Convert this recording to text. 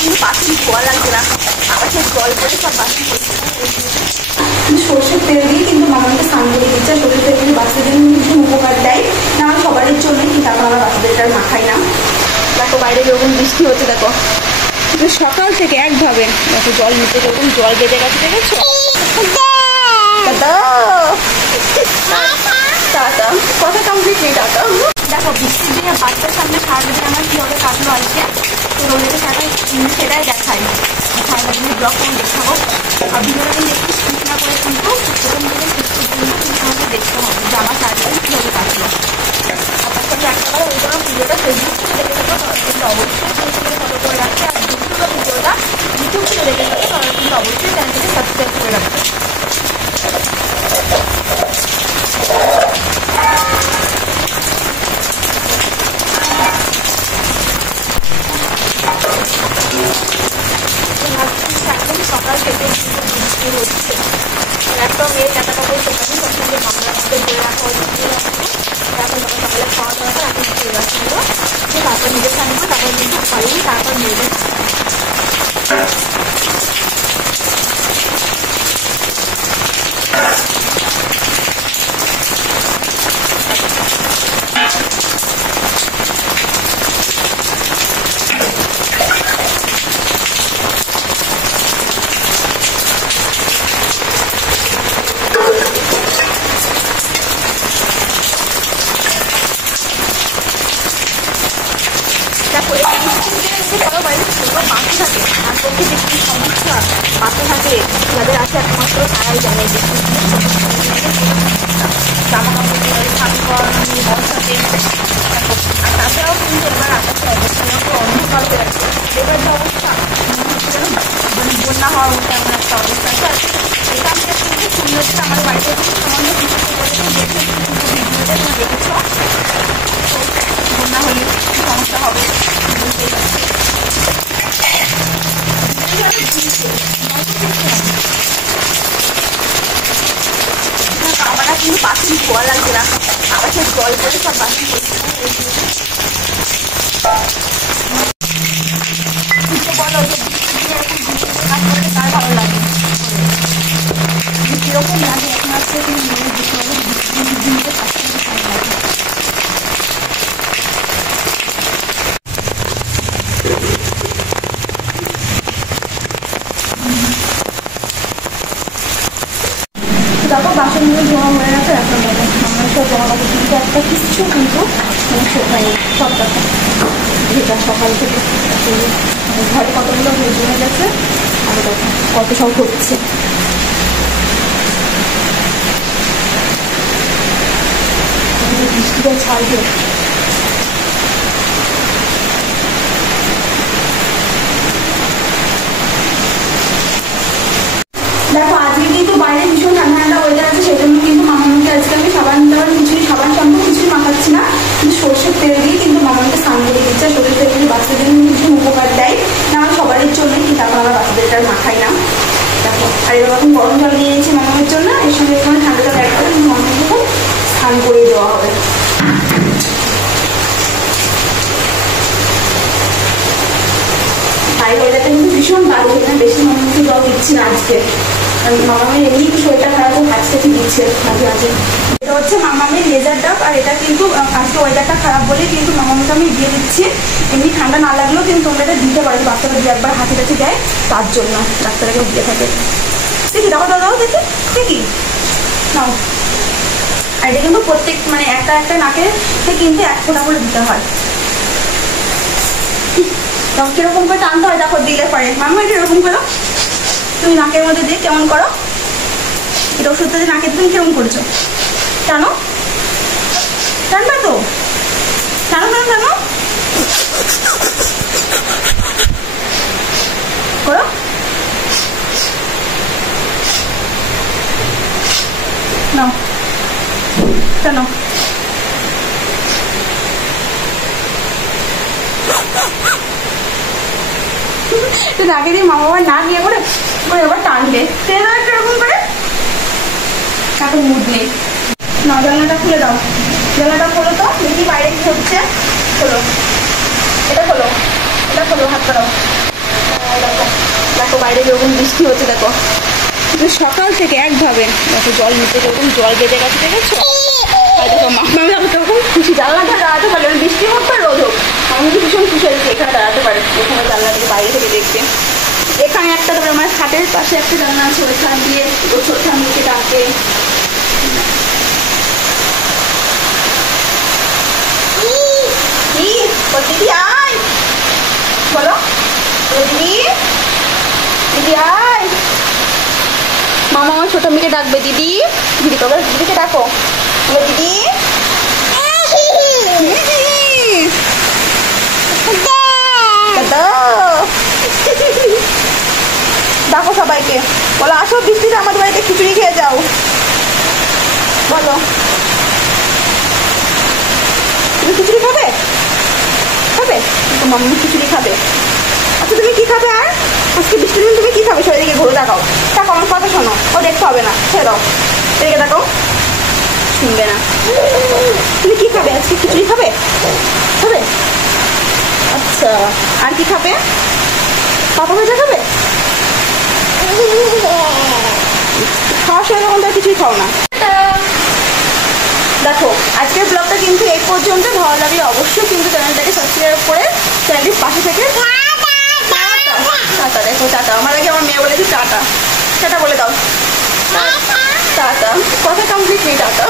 কিন্তু বাসন ধোয়া লাগছে না, আকাশের জল পরে সব বাসন সর্ষের তেল দিয়ে কিন্তু মামাকে স্নান করে দিচ্ছে। সর্ষের তেল কিন্তু বাচ্চাদের ভীষণ উপকার দেয় না, আমার সবারই জন্যই, কিন্তু এখন আমরা বাচ্চাদেরটা মাখাই না। দেখো বাইরে যেরকম বৃষ্টি হচ্ছে, দেখো সকাল থেকে একভাবে দেখো জল নিতে যেরকম জল বেঁধে গেছে, দেখেছো? টাটা, কথা কমপ্লিট নেই, টাটা। দেখো বৃষ্টির দিনে বাচ্চার সামনে সারাদিন আমার কীভাবে কাটলো আজকে, তো রোলের সেটাই দেখাই। সারাটা দিনে ব্লগ করে দেখাবো। আর ভিডিওটা কিন্তু একটু স্কিপ না করে কিন্তু প্রথম থেকে শেষ পর্যন্ত তোমাকে দেখতে হবে যে আমার সারাদিন কীভাবে কাটলো। আপনার সাথে একটাবার ওই জন্য ভিডিওটা ফেসবুক থেকে দেখে থাকো, তাহলে কিন্তু অবশ্যই ফলো করে রাখতে। আর দ্বিতীয় ভিডিওটা ইউটিউব থেকে দেখে থাকো, তাহলে কিন্তু অবশ্যই চ্যানেলটাকে সাবস্ক্রাইব করে রাখবে। একদম সকাল থেকে বৃষ্টি হচ্ছে, একদম এই টাকা কাপড় সেখানে সবসময় গামলার মধ্যে ধরে রাখা হচ্ছে। এখন যখন সকালে খাওয়া দাওয়া করে এখন চলে আসছিলো, তারপর নিজের স্নান করে তারপর কিন্তু পারি, তারপর মেয়েদের বাকি থাকে আর চোখে দেখতে সমস্যা বাকি থাকে যাদের আছে একমাত্র তারাই জানে যে জামা কাপড় স্নান করানো নিয়ে বর্ষাতে। আর তাছাড়াও কিন্তু এবার আকাশের অবস্থা মতো অন্ধকার হয়ে আছে। এবার যে অবস্থা মানে বন্যা হওয়ার মতো এমন একটা অবস্থা আছে। এখান থেকে কিন্তু সুন্দর আমার বাড়িতে সামান্য কিছু দেখে ভিডিওতে তোমরা দেখেছ বন্যা হলে কি সমস্যা হবে বুঝতেই পারছি। আমরা কিন্তু বাসন ধোয়া লাগছে না, আকাশের জল পরে সব বাসন বলো যে কাজ করতে তার ভালো লাগে, কিরকম লাগে এখন আসছে তুমি মনে দেখতে পাবো দিনকে কাজ করতে ভালো লাগে। দেখো বাসনগুলো জমা হয়ে গেছে। এখন দেখো আমার সব জমা কাপড় কিন্তু একটা কিচ্ছু কিন্তু শোকায়নি, সব দেখো ভেজা সকাল থেকে ঘরে কতগুলো জমে গেছে। আর দেখো কত সব হচ্ছে, বৃষ্টিটা ছাড়বে। দেখো আজকে কিন্তু বাইরে ভীষণ ঠান্ডা ঠান্ডা ওয়েদার আছে, সেই জন্য কিন্তু মামাকে আজকে আমি সাবান টাবান কিছুই সাবান শ্যাম্পু কিছুই মাখাচ্ছি না, কিন্তু সর্ষের তেল দিয়ে কিন্তু মামাকে স্নান করে দিচ্ছে। সর্ষের তেল কিন্তু বাচ্চাদের ভীষণ উপকার দেয় না, আমার সবারই জন্যই, কিন্তু এখন আমরা বাচ্চাদেরটা মাখাই না। দেখো আর এবার এখন গরম জল নিয়ে নিয়েছি মামার জন্য, এর সঙ্গে এখানে ঠান্ডা জল অ্যাড করে মামাকে স্নান করে দেওয়া হবে। বাইরে ওয়েদারটা কিন্তু ভীষণ বাজে, এখানে বেশি মামাকে জল দিচ্ছি না আজকে, মামামের এমনি শরীরটা খারাপ ও হাঁচতে দিচ্ছে মাঝে মাঝে। এটা হচ্ছে মামামের লেজার ডাব, আর এটা কিন্তু আজকে ওয়েদারটা খারাপ বলে কিন্তু মামাকে আমি দিয়ে দিচ্ছি। এমনি ঠান্ডা না লাগলেও কিন্তু তোমরা এটা দিতে পারো, বাচ্চারা দিয়ে একবার হাতে কাছে দেয় তার জন্য ডাক্তারকে দিয়ে থাকে। দেখি দাও দাও দাও দেখি দেখি নাও। আর এটা কিন্তু প্রত্যেক মানে একটা একটা নাকে কিন্তু এক ফোঁটা করে দিতে হয়। কিরকম করে টানতে হয় দেখো দিলে পারে। মামা এটা এরকম করো, তুমি নাকের মধ্যে দিয়ে কেমন করো, এটা ওষুধটা যে নাকের তুমি কেমন করেছো, টানো টানবা তো, টানো টানো টানো করো। নাও টানো। নাকে দিয়ে মামা না নিয়ে করে এবার টানবে এরকম করে, তাকে মুড নেই। না জানলাটা খুলে দাও, জানলাটা খোলো তো দেখি বাইরে কি হচ্ছে। খোলো, এটা খোলো, এটা খোলো, হাত করাও। বাইরে যেরকম বৃষ্টি হচ্ছে দেখো, সকাল থেকে একভাবে দেখো জল নিতে যেরকম জল বেঁধে গেছে, দেখেছো? আর দেখো মামা দেখো তখন খুশি, জানলাটা দাঁড়াতে পারলো, বৃষ্টি হোক বা রোদ হোক আমি কিন্তু ভীষণ খুশি হয়েছি এখানে দাঁড়াতে পারে, ওখানে জানলা থেকে বাইরে থেকে দেখতে। এখানে একটা তারপরে আমার খাটের পাশে একটা জানলা আছে, ওইখান দিয়ে ছোট ঠান্ডিকে ডাকে। দিদি আয়, বলো দিদি, দিদি আয়। মামা আমার ছোট মেয়েকে ডাকবে, দিদি দিদি কবে, দিদিকে ডাকো, বলো দিদি। ডাকো সবাইকে, বলো আসো বৃষ্টিতে আমাদের বাড়িতে খিচুড়ি খেয়ে যাও, বলো তুমি খিচুড়ি খাবে, খাবে তো মাম্মু খিচুড়ি খাবে। আচ্ছা তুমি কি খাবে, আর আজকে বৃষ্টির দিন তুমি কি খাবে? সবাই দিকে ঘুরে দেখাও, দেখো আমার কথা শোনো, ও দেখতে হবে না, ছেড়ে দাও, এদিকে দেখো, শুনবে না। তুমি কি খাবে আজকে, খিচুড়ি খাবে, খাবে? আচ্ছা আর কি খাবে, পাপা ভাজা খাবে? খাওয়ার সময় তখন তার কিছুই খাও না। দেখো আজকের ব্লগটা কিন্তু এই পর্যন্ত, ভালো লাগলে অবশ্যই কিন্তু চ্যানেলটাকে সাবস্ক্রাইব করে চ্যানেলটির পাশে থেকে টাটা। দেখো টাটা, আমার আগে আমার মেয়ে বলেছে টাটা, টাটা বলে দাও, টাটা, কথা কমপ্লিট নেই, টাটা।